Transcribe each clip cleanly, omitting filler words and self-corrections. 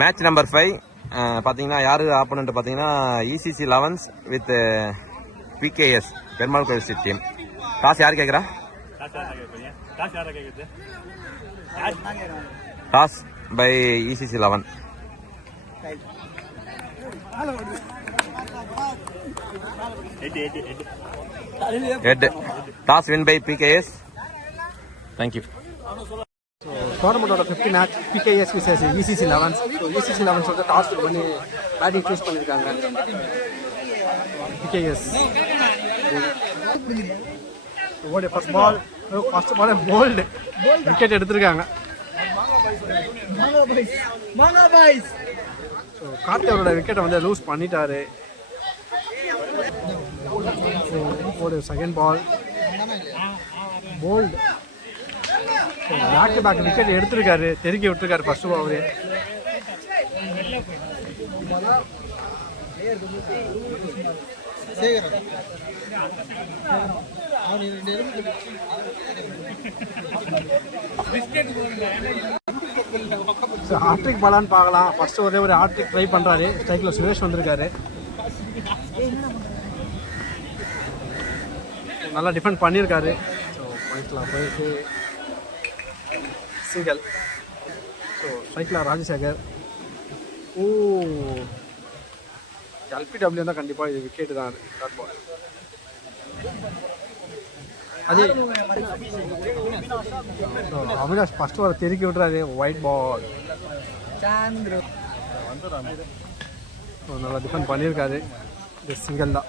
Match number 5 பார்த்தீங்கன்னா யாரு opponent பார்த்தீங்கன்னா ECC 11s with PKS Perumal கோவில் ஸ்ட்ரீட் டீம். டாஸ் யார் கேட்குறா? Toss by ECC 11. Head. Toss win by PKS. Thank you. டோர்னமெண்டோட 5th match PKS vs ECC 11s. So ECC 11s வந்து toss பண்ணி batting choose பண்ணியிருக்காங்க. PKS ஓடி first ball bowled wicket எடுத்திருக்காங்க. So கார்த்தியோட விக்கெட்டை வந்து லூஸ் பண்ணிட்டாரு. ஒரு second ball bowled back to back wicket எடுத்திருக்காரு, தெருக்கி விட்டுருக்காரு ஃபர்ஸ்ட் ஓவரு. ஹாட்ரிக் பாலான்னு பார்க்கலாம். ஃபர்ஸ்ட் ஒரே ஒரு ஹாட்ரிக் ட்ரை பண்ணுறாரு. ஸ்ட்ரைக்கில் சுரேஷ் வந்திருக்காரு. நல்லா டிஃபெண்ட் பண்ணியிருக்காரு. ஸோ பாயிண்ட்லாம் போயிட்டு சிங்கல். ஸோ ஸ்ட்ரைக்கில் ராஜசேகர். LPW தான் கண்டிப்பாக இது விக்கெட்டு தான். டாட் பால் அதே அவினாஷ் ஃபர்ஸ்ட் வர தெருக்கி விட்டுறாரு. ஒயிட் பால் நல்லா டிஃபெண்ட் பண்ணியிருக்காரு. இது சிங்கிள் தான்.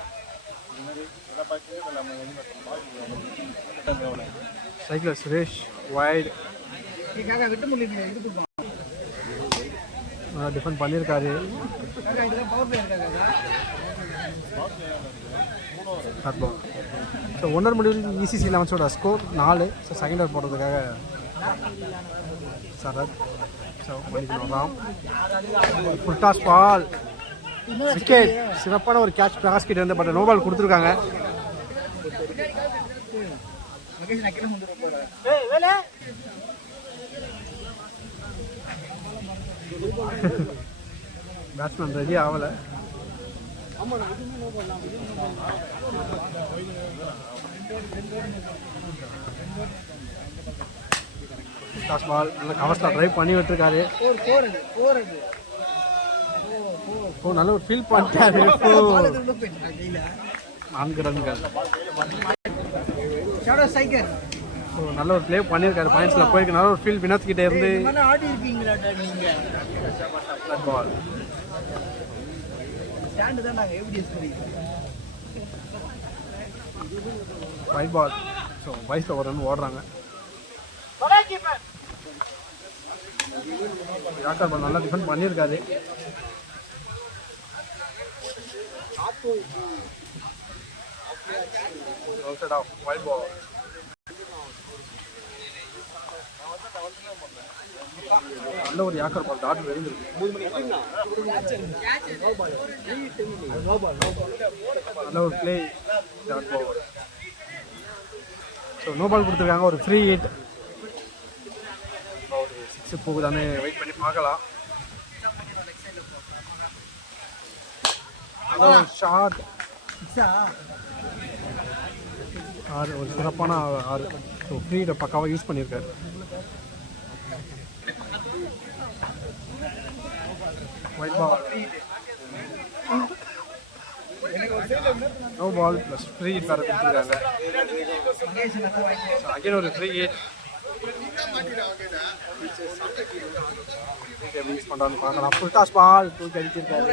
சைக்கிள் சுரேஷ் வைட் டிஃபெண்ட் பண்ணியிருக்காரு. ஸோ 1 முடிவில் ECC 11s score 4. So second over போடுறதுக்காக Sarath Ram full toss ball wicket. சிறப்பான ஒரு கேட்ச் பிரகாஷ் கிட்ட இருந்து. பட் நோ பால் கொடுத்துருக்காங்க. பேட்ஸ்மேன் ரெடி ஆகலை. டாஸ் பால் நல்ல கவர்ஸ்ல ட்ரைவ் பண்ணி விட்டுருக்காரு. நல்ல ஒரு ஃபீல் பண்ணிட்டாரு. 4 ரன்கள். நல்ல ஒரு பிளே பண்ணியிருக்காரு. பாயிண்ட்ஸில் போயிருக்கு. நல்ல ஒரு ஃபீல் வினோத் கிட்டே இருந்து. பால் white ball. So wise over run ஓடுறாங்க. யாக்கர் பால் நல்லா டிஃபெண்ட் பண்ணியிருக்காரு. ஒயிட் பால் நல்ல ஒரு யாக்கர் பால் டாட் விழுந்திருக்கு. நல்ல ஒரு play dot ball. So no ball கொடுத்துருக்காங்க. ஒரு ஃப்ரீ ஹிட். ஒரு 6 போகுதானே வெயிட் பண்ணி பார்க்கலாம். ஷார்ட் 6. ஒரு சிறப்பான 6. ஸோ ஃப்ரீ ஹிட்டை பக்காவாக யூஸ் பண்ணியிருக்காரு. Wide ball no ball plus free hit வேறு கொடுத்துருக்காங்க. அகைன் ஒரு ஃப்ரீ ஹிட். யூஸ் பண்ணுறான்னு பார்க்கலாம். ஃபுல் டாஸ் பால் தூக்கி அடிச்சிருக்காரு.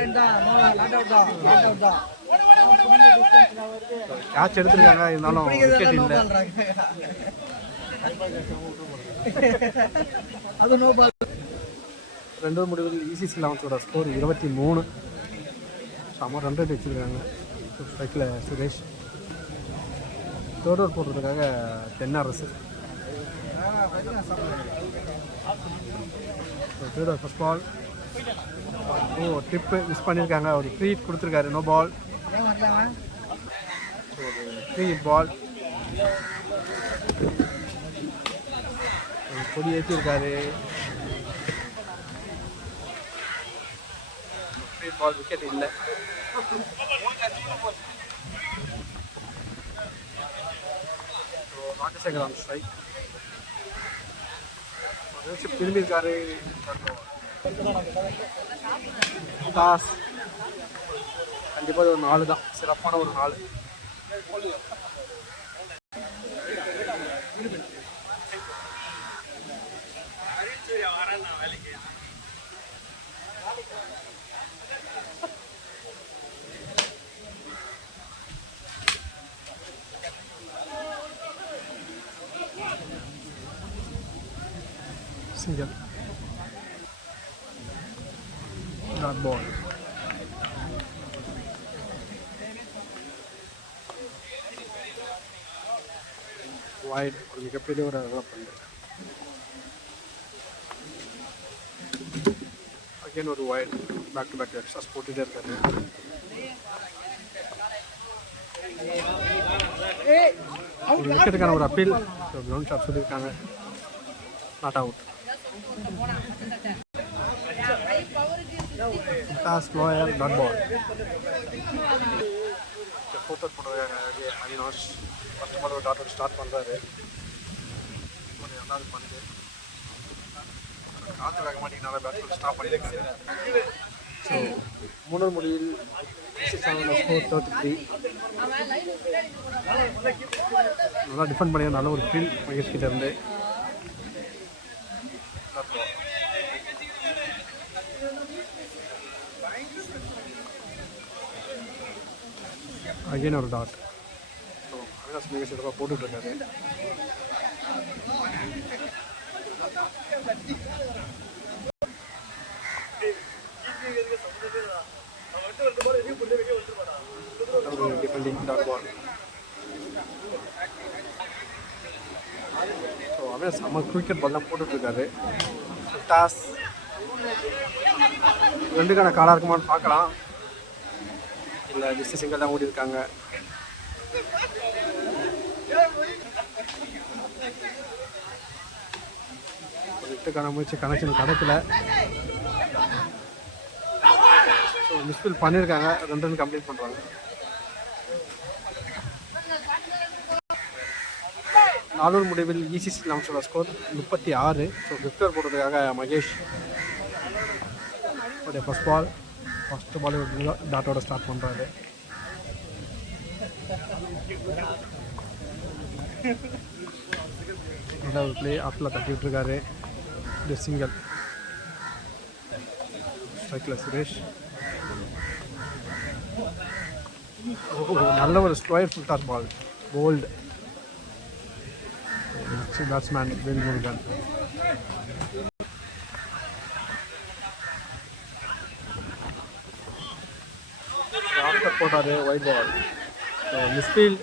கேட்ச் எடுத்திருக்காங்க. இருந்தாலும் விக்கெட் இல்லை. அது நோ பால். 2 முடிவில் ECC 11s ஸ்கோர் 23. செம்ம ரன் ரேட் வச்சுருக்காங்க. ஸ்ட்ரைக்கில் சுரேஷ். தேர்ட் ஓவர் போடுறதுக்காக 10 RS. Third over first ball. டிப்பு மிஸ் பண்ணியிருக்காங்க. ஒரு ஃப்ரீ ஹிட் கொடுத்துருக்காரு. No ball. Free hit ball. கொடி ஏற்றிருக்காரு. பால் விக்கெட் இல்லை. Rajasekar on strike. திரும்பி இருக்காரு. டாஸ் கண்டிப்பாக ஒரு 4 தான், சிறப்பான ஒரு 4. Single. Not ball. Wide ஒரு மிகப்பெரிய ஒரு டெவலப்மெண்ட். அகைன் ஒரு wide, back to back extras போட்டுட்டே இருக்காரு. ஒரு விக்கெட்டுக்கான ஒரு அப்பீல் கிரவுண்ட் ஷாட் சொல்லியிருக்காங்க. Not out. Toss lower dot ball. Fourth out பண்ணுறாங்க. அவினாஷ் ஃபர்ஸ்ட் பால் ஒரு டாட் அவுட் ஸ்டார்ட் பண்ணுறாரு. ரெண்டாவது பந்து காற்று வேக மாட்டேங்கிறனால பேட்ஸ்மேன் ஸ்டாப் பண்ணியிருக்காங்க. ஸோ 3 முடிவில் ஸ்கோர் 33. நல்லா டிஃபெண்ட் பண்ணி நல்ல ஒரு ஃபீல் மகேஷ் கிட்ட இருந்து. அகைன் ஒரு டாட். ஸோ அவினாஷ் மகேஷ் எடுப்பா போட்டுட்ருக்காரு. Defending dot ball. So Avinash செம்ம கிரிக்கெட் பால் தான் போட்டுட்ருக்காரு. டாஸ் 2க்கான காலாக இருக்குமான்னு பார்க்கலாம். இல்லை ஜஸ்ட் சிங்கிள் தான் ஓடி இருக்காங்க. விட்டுக்கான முயற்சி கனெக்ஷன் கிடைக்கல. ஸோ மிஸ்ஃபீல் பண்ணியிருக்காங்க. 2 ரன் கம்ப்ளீட் பண்ணுறாங்க. 4 முடிவில் ECC லெவன்ஸோட ஸ்கோர் 36. ஸோ 5 ஓவர் போடுறதுக்காக மகேஷ் ஃபர்ஸ்ட் பால் டாட்டோட ஸ்டார்ட் பண்ணுறாரு. நல்ல ஒரு பிளே ஆஃபில் தட்டி விட்டுருக்காரு. இது சிங்கிள். ஸ்ட்ரைக்கில் சுரேஷ். நல்ல ஒரு square full toss ball. Bowled batsman Velmurugan. After போட்டாரு ஒயிட் பால். மிஸ்ஃபீல்ட்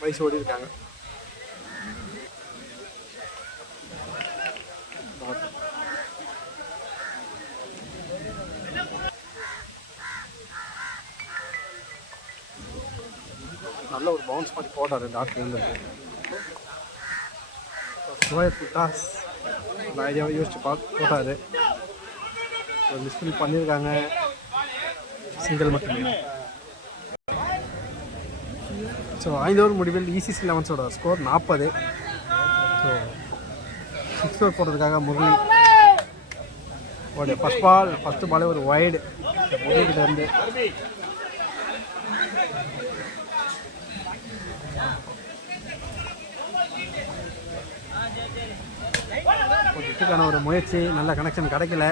வயசு ஓடி இருக்காங்க. நல்ல ஒரு பவுன்ஸ் பண்ணி போட்டாரு டாக்டர் இருந்தது. டாஸ் ஐடியாவை யோசிச்சு போட்டாரு. மிஸ்ஃபீல் பண்ணியிருக்காங்க. சிங்கிள் மட்டுமே. ஸோ 5 ஓவர் முடிவில் ECC லெவன்ஸோட ஸ்கோர் 40. ஸோ 6 ஓவர் போடுறதுக்காக முரளி ஃபர்ஸ்ட் பால் ஃபஸ்ட்டு பாலே ஒரு வைடு முரளிக்கிட்ட இருந்து. விட்டுக்கான ஒரு முயற்சி, நல்ல கனெக்ஷன் கிடைக்கல.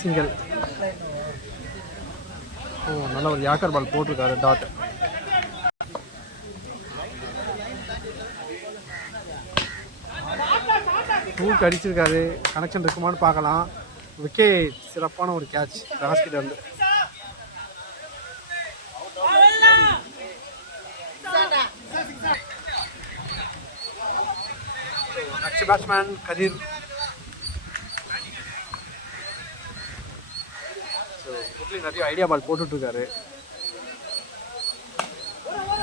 சிங்கிள். நல்ல ஒரு யாக்கர் பால் போட்டிருக்காரு டாட். டூக்கு அடிச்சிருக்காரு. கனெக்ஷன் இருக்குமான்னு பார்க்கலாம். விக்கெட். சிறப்பான ஒரு கேட்ச் ராஸ்கிட்ட இருந்து. நெக்ஸ்ட் பேட்ஸ்மேன் கதிர். நிறைய ஐடியா பால் போட்டுட்ருக்காரு.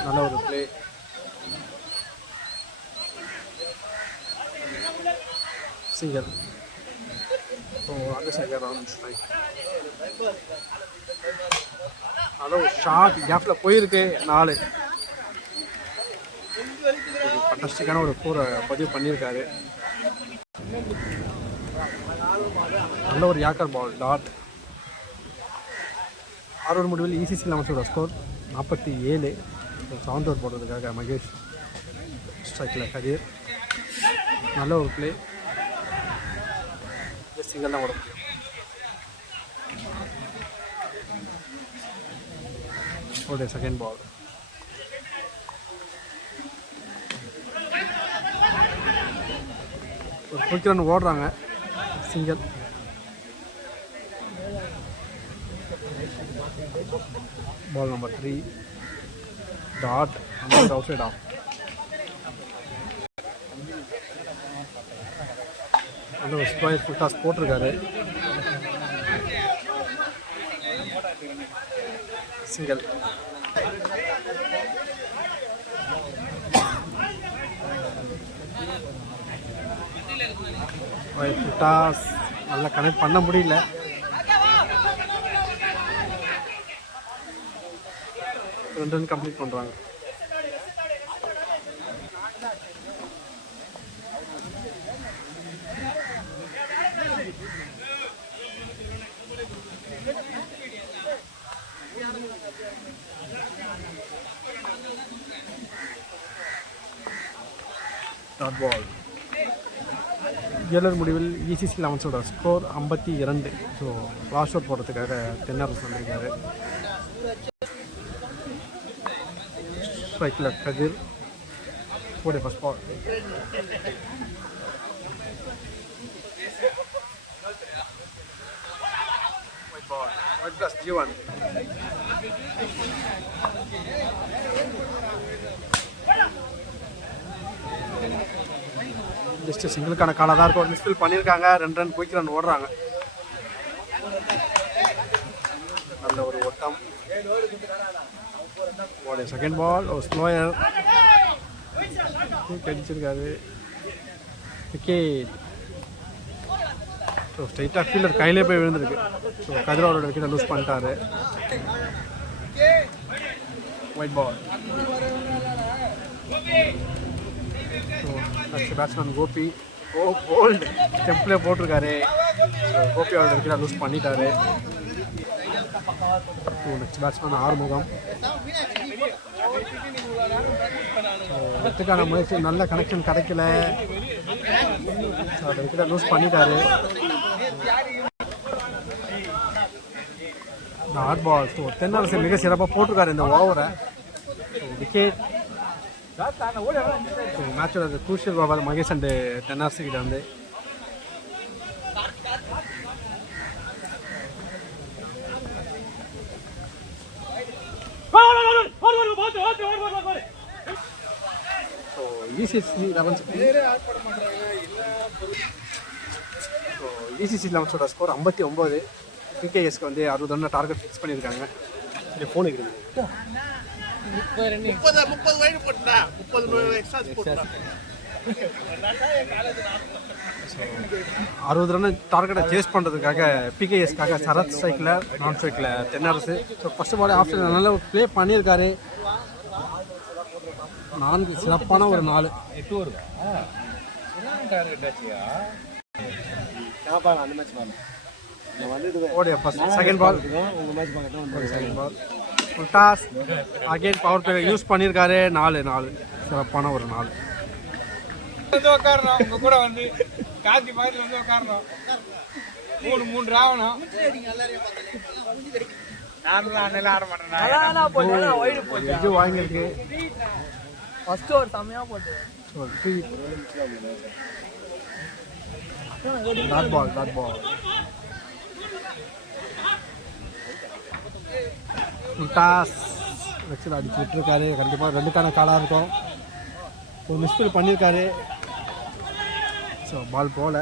நல்ல ஒரு பிளே. சிங்கிள். ஸோ அந்த சைடில் ரவுண்ட் ஸ்ட்ரைக். அதோ ஷார்ட் கேப்பில் போயிருக்கு 4. ஃபண்டாஸ்டிக்கான ஒரு ஸ்கோரை பதிவு பண்ணியிருக்காரு. நல்ல ஒரு யாக்கர் பால் டாட். 6 முடிவில் இசிசி லெவன்ஸோட ஸ்கோர் 47. 7 ஓவர் போடுறதுக்காக மகேஷ். ஸ்ட்ரைக்கில் கதிர். நல்ல ஒரு பிளே. சிங்கிள் தான் ஓட முடியும். Okay, second ball. ஒரு குயிக் ரன் ஓடுறாங்க. Single. Ball number 3 dot. Outside off. அந்த ஒரு ஸ்கொயர் ஃபுல் டாஸ் போட்டிருக்காரு. சிங்கிள். ஃபுல் டாஸ் நல்லா கனெக்ட் பண்ண முடியல. ரெண்டு ரன் கம்ப்ளீட் பண்ணுறாங்க. Dot ball. 7 முடிவில் இசிசி லெவன்ஸோட ஸ்கோர் 52. ஸோ லாஸ்ட் அவுட் போடுறதுக்காக தென்னரசு வந்திருக்காரு. ஸ்ட்ரைக்கில் கதிர். போட first ball. Wide plus Jeevan. Just சிங்கிளுக்கான காலாக தான் இருக்கும். மிஸ்ஃபில் பண்ணியிருக்காங்க. 2 ரன் குயிக் ரன் ஓடுறாங்க. நல்ல ஒரு ஓட்டம். ஓட செகண்ட் பால். ஒரு ஸ்லோயர் அடிச்சிருக்காரு. விக்கெட். ஸோ ஸ்ட்ரைட்டாக ஃபீல்டர் கையிலே போய் விழுந்திருக்கு. ஸோ கதிரோட விக்கெட்டை லூஸ் பண்ணிட்டாரு. Wide ball. Next batsman Gopi. Bowled ஸ்டெம்ப்லேயே போட்டிருக்காரு. கோபி அவரோட விக்கெட்டை லூஸ் பண்ணிட்டாரு. Next batsman Arumugam. வெட்டுக்கான முயற்சி, நல்ல கனெக்ஷன் கிடைக்கல. அந்த விக்கெட்டை லூஸ் பண்ணிட்டாரு. Dot ball. ஸோ தென்னரசு மிக சிறப்பாக போட்டிருக்காரு இந்த ஓவரை. விக்கெட். மேட்சோட crucial over Mahesh and Thennarasu கிட்ட வந்து. இசிசி லெவன்ஸோட ஸ்கோர் 59. பிகேஎஸ்க்கு வந்து 60 ரன் டார்கெட் ஃபிக்ஸ் பண்ணியிருக்காங்க. ஃபோன் இருக்குது. 30 வைடு போட்டா 30 எக்ஸ்ட்ரா போட்டா 60 ரன் டார்கெட்டை சேஸ் பண்ணுறதுக்காக பிகேஎஸ்க்காக சரத் ஸ்ட்ரைக்கில், நான் ஸ்ட்ரைக்கில் தென்னரசு. ஸோ ஃபஸ்ட்டு பால் ஆஃப்டர் நல்லா ப்ளே பண்ணியிருக்காரு. 4 சிறப்பான ஒரு 4. 8 வருதா டார்கெட் ஆச்சியா? நான் பாரு அந்த மேட்ச் பாரு. நான் வந்துடுவேன். ஓடியா ஃபர்ஸ்ட் செகண்ட் பால். உங்க மேட்ச் பார்க்கணும். Second ball. Toss again power play use பண்ணியிருக்காரு. 4 சிறப்பான ஒரு 4. வந்து உட்காரணும். உங்க கூட வந்து காந்தி மாதிரி வந்து உட்காரணும். 3 ஆகணும். நானும் ஆட மாட்டேன். இது வாங்கியிருக்கு. ஃபர்ஸ்ட் ஒரு செமையா போட்டு டாட் பால். டாஸ் வச்சு அடிச்சு விட்டுருக்காரு. கண்டிப்பாக 2க்கான காலாக இருக்கும். ஒரு மிஸ்ஃபீல் பண்ணியிருக்காரு. ஸோ பால் போல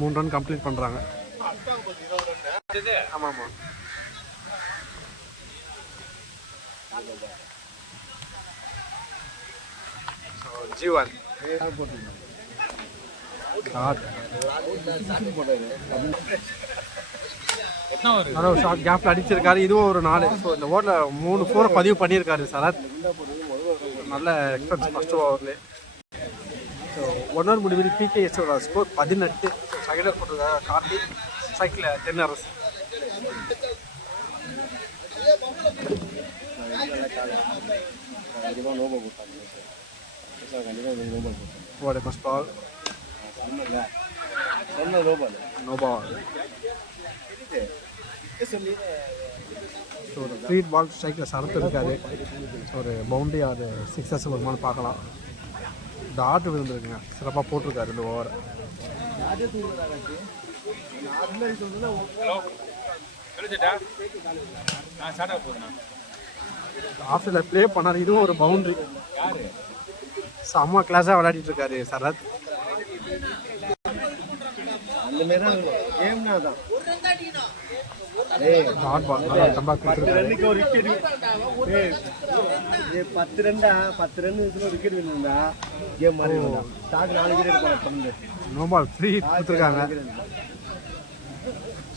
3 ரன் கம்ப்ளீட் பண்ணுறாங்க. ஆமாம். ஸோ ஜீவன். டாட் எத்தனை ஒரு நல்ல ஒரு ஷார்ட் கேப்பில் அடிச்சிருக்காரு. இதுவும் ஒரு 4. ஸோ இந்த ஓவரில் 3 4 பதிவு பண்ணியிருக்காரு சரத். நல்ல எக்ஸ்பெக்ட் ஃபர்ஸ்ட் ஓவர்லேயே. ஸோ 1 ஓவர் முடிவில் பிகேஎஸோட ஸ்கோர் 18. செகண்ட் ஓவர் போட்டிருக்காங்க கார்த்தி. சைக்கிள் 10 runs. Over first ball no ball. So ஒரு ஃப்ரீ பால் ஸ்ட்ரைக்கில் சரத்து இருக்காது. ஒரு பவுண்டரி அது 6 வருமானு பார்க்கலாம். டாட் விழுந்துருக்குங்க. சிறப்பாக போட்டிருக்காரு இந்த ஓவரை. கழிச்சிட்டா நான் ஸ்டார்ட் ஆக போதுண்ணா. ஆஃப்ல ப்ளே பண்ணார். இதுவும் ஒரு பவுண்டரி. செம்ம கிளாஸாக விளையாடிட்டு இருக்காரு சரத். டாட் பால் நல்லா கம்பேக் கொடுத்துருக்காரு. 10 ரன் ஒரு விக்கெட் விழுந்தா கேம் மாறி ஸ்டாக் 4 விக்கெட் எடுப்பாங்க. நோ பால் ஃப்ரீ கொடுத்துருக்காங்க.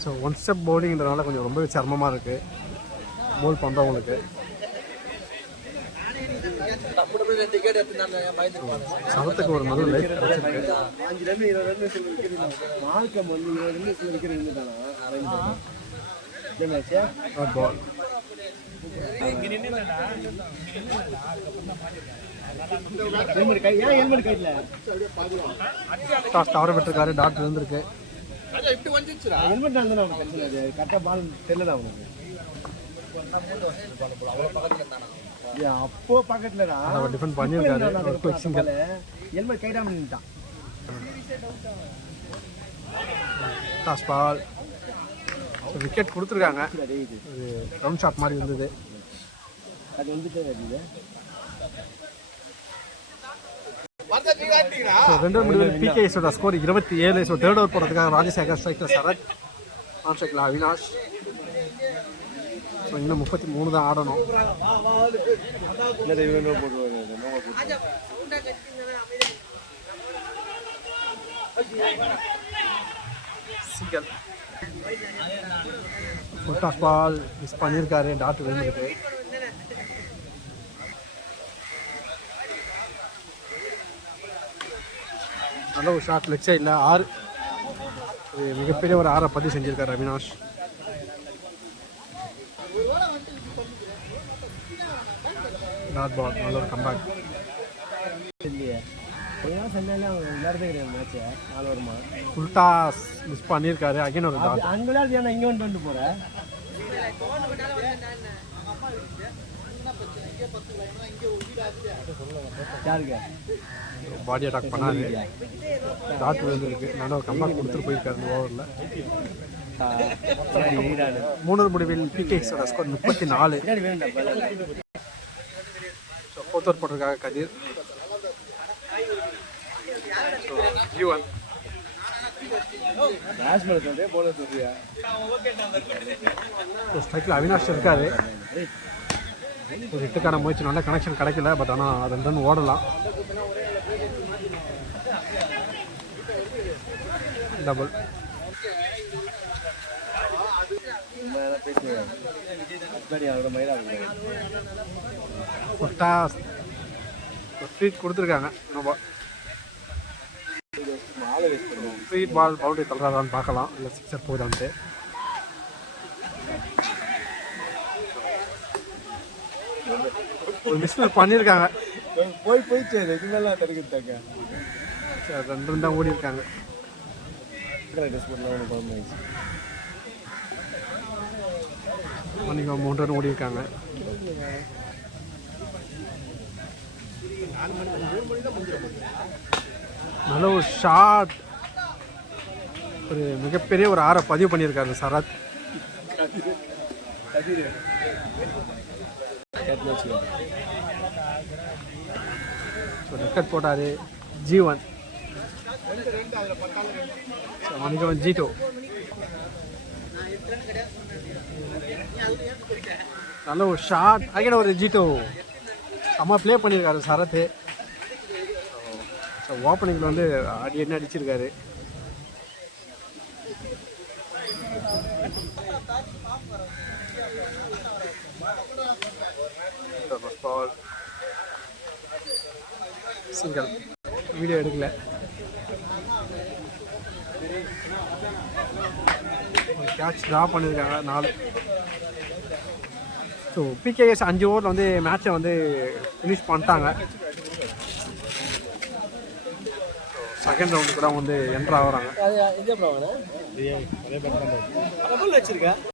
ஸோ 1 ஸ்டெப் பவுலிங்கிறதுனால கொஞ்சம் ரொம்பவே சிரமமாக இருக்குது போல் பண்ணுறவங்களுக்கு. சரத்துக்கு ஒரு நல்ல லைஃப் கிடைச்சிருக்கு. 5 ரன் 20 ரன் விக்கெட் மார்க்கம் வந்து 20 ரன் விக்கெட் விழுந்துட்டானா டாட் பால். டாஸ் தவற விட்டுருக்காரு. டாட் இருந்திருக்கு. ஹெல்மெட் அவனுக்கு பிரச்சனை அது கரெக்டாக பால் தெரியல அவனுக்கு. அப்போ பக்கத்துலடா அவர் டிஃபெண்ட் பண்ணியிருக்காரு. ஒரு குவிக் சிங்கிள். ஹெல்மெட் கைடாம நின்றுட்டான். Toss ball. விக்கெட் கொடுத்துருக்காங்க. ஒரு ரவுண்ட் ஷாட் மாதிரி இருந்தது. அது வந்துட்டு ரெண்டு முடிவில் பிகேஎஸோட ஸ்கோர் 27. ஸோ தேர்ட் ஓவர் போடுறதுக்காக ராஜசேகர் ஸ்ட்ரைக்கில் சரத், நான் ஸ்ட்ரைக்கில் அவினாஷ். ஸோ இன்னும் 33 தான் ஆடணும். சிங்கல். டாஸ் பால் மிஸ் பண்ணியிருக்காரு. டாட் விழுந்துருக்கு. நல்ல ஒரு ஷாட் லெக் சைடில் 6. மிகப்பெரிய ஒரு 6 பதிவு செஞ்சிருக்காரு அவினாஷ். டாட் பால் நல்ல ஒரு கம்பேக். உல்டா மிஸ் பண்ணியிருக்காரு. அகைன் ஒரு டாட். இங்கே வந்து போகிறேன். பாடி அட்டாக் பண்ணாரு. டாட் விழுந்துருக்கு. நல்ல ஒரு கம்பேக் கொடுத்துட்டு போயிருக்காரு இந்த ஓவரில். 3 முடிவில் பிகேஎஸோட ஸ்கோர் 34. ஃபோர்த் ஓவர் போட்டிருக்காங்க கதிர். ஜீவன் ஸ்ட்ரைக்கில் அவினாஷ் இருக்காரு. ஒரு ஹிட்டுக்கான முயற்சி. நல்ல கனெக்ஷன் கிடைக்கல. பட் ஆனால் 2 ரன் ஓடலாம். டபுள். ஃப்ரீட் கொடுத்துருக்காங்க. ஃப்ரீட் பால் பவுண்டரி தள்ளுறாரான்னு பார்க்கலாம். இல்லை சிக்ஸர் போகுதான்ட்டு. ஒரு மிஸ் பண்ணியிருக்காங்க. போயிடுச்சு. இது மேலாம் தடுக்கிட்டாங்க. 2 ரன் தான் ஓடி இருக்காங்க. மணிக்கு 3 ரன் ஓடி இருக்காங்க. நல்ல ஒரு ஷாட். ஒரு மிகப்பெரிய ஒரு 6 பதிவு பண்ணியிருக்காரு சரத். விக்கெட் போட்டாரு ஜீவன். மணிக்கு ஜீட்டோ. நல்ல ஒரு ஷாட். அகைன் ஒரு ஜீட்டோ. செம்ம ப்ளே பண்ணியிருக்காரு சரத்து. ஓப்பனிங்கில் வந்து அடி என்ன அடிச்சிருக்காரு. சிங்கிள் வீடியோ எடுக்கல. கேட்ச் ட்ரா பண்ணியிருக்காங்க 4. ஸோ பிகேஎஸ் 5 ஓவரில் வந்து மேட்சை வந்து ஃபினிஷ் பண்ணிட்டாங்க. செகண்ட் ரவுண்டு கூட வந்து என்ட்ரு ஆகுறாங்க. இதே ப்ராப்ளம் வச்சிருக்கேன்.